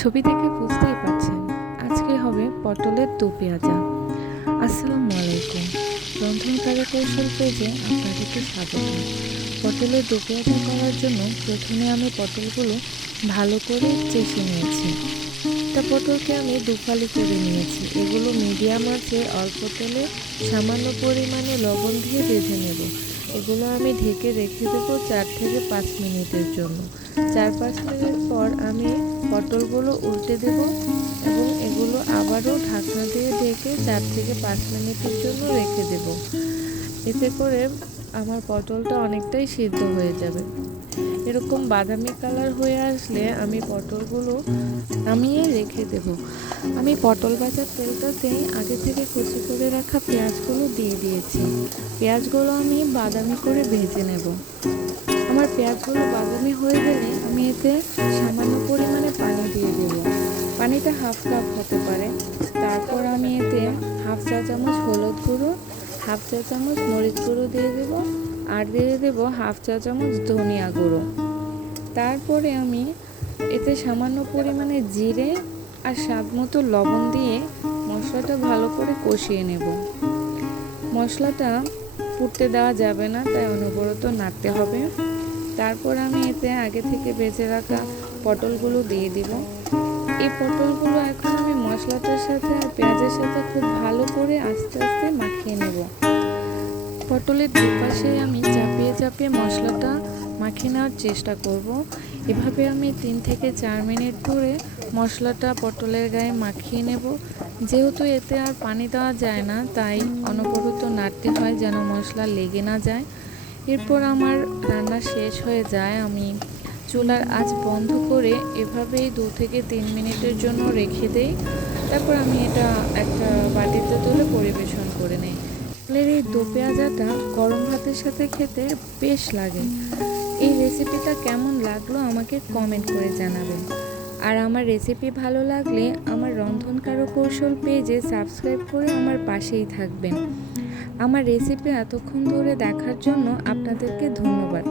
ছবি দেখে বুঝতেই পারছেন, আজকে হবে পটলের দু পেঁয়াজা। আসসালামু আলাইকুম। রন্ধন কারুকৌশল পেজে আপনাদেরকে স্বাগত। পটলের দু পেঁয়াজা করার জন্য প্রথমে আমি পটলগুলো ভালো করে চেষে নিয়েছি। তা পটলকে আমি দুফালি করে নিয়েছি। এগুলো মিডিয়াম আছে, অল্প তেলে সামান্য পরিমাণে লবণ দিয়ে ভেজে নেব। এগুলো আমি ঢেকে রেখে দেবো চার থেকে পাঁচ মিনিটের জন্য। চার পাঁচ মিনিট পর আমি পটলগুলো উল্টে দেব এবং এগুলো আবারও ঢাকনা দিয়ে ঢেকে চার থেকে পাঁচ মিনিটের জন্য রেখে দেব। এতে করে আমার পটলটা অনেকটাই সিদ্ধ হয়ে যাবে। এরকম বাদামি কালার হয়ে আসলে আমি পটলগুলো নামিয়ে রেখে দেব। আমি পটল ভাজার তেলটাতেই আগে থেকে কুচি করে রাখা পেঁয়াজগুলো দিয়ে দিয়েছি। পেঁয়াজগুলো আমি বাদামি করে ভেজে নেব। আমার পেঁয়াজগুলো বাদামি হয়ে গেলে আমি এতে সামান্য পরিমাণে পানি দিয়ে দেব। পানিটা হাফ কাপ হতে পারে। তারপর আমি এতে হাফ চা চামচ হলুদ গুঁড়ো, হাফ চা চামচ মরিচ গুঁড়ো দিয়ে দেব। আর দিয়ে দেবো হাফ চা চামচ ধনিয়া গুঁড়ো। তারপরে আমি এতে সামান্য পরিমাণে জিরে আর স্বাদ মতো লবণ দিয়ে মশলাটা ভালো করে কষিয়ে নেব। মশলাটা ফুটতে দেওয়া যাবে না, তাই অনবরত নাড়তে হবে। তারপর আমি এতে আগে থেকে বেঁচে রাখা পটলগুলো দিয়ে দিব। এই পটলগুলো এখন আমি মশলাটার সাথে আর পেঁয়াজের সাথে খুব ভালো করে আস্তে আস্তে মাখিয়ে নেব। পটলের দুপাশে আমি চাপিয়ে চাপিয়ে মশলাটা মাখিয়ে নেওয়ার চেষ্টা করব। এভাবে আমি তিন থেকে চার মিনিট ধরে মশলাটা পটলের গায়ে মাখিয়ে নেব। যেহেতু এতে আর পানি দেওয়া যায় না, তাই অনবরত নাড়তে হয় যেন মশলা লেগে না যায়। এরপর আমার রান্না শেষ হয়ে যায়। আমি চুলার আঁচ বন্ধ করে এভাবেই দু থেকে তিন মিনিটের জন্য রেখে দেই। তারপর আমি এটা একটা বাটিতে তুলে পরিবেশন করে নিই। পটলের এই দো পেঁয়াজাটা গরম ভাতের সাথে খেতে বেশ লাগে। এই রেসিপিটা কেমন লাগল আমাকে কমেন্ট করে জানাবেন। আর আমার রেসিপি ভালো লাগলে আমার রন্ধন কারও কৌশল পেজে সাবস্ক্রাইব করে আমার পাশেই থাকবেন। আমার রেসিপি এতক্ষণ ধরে দেখার জন্য আপনাদেরকে ধন্যবাদ।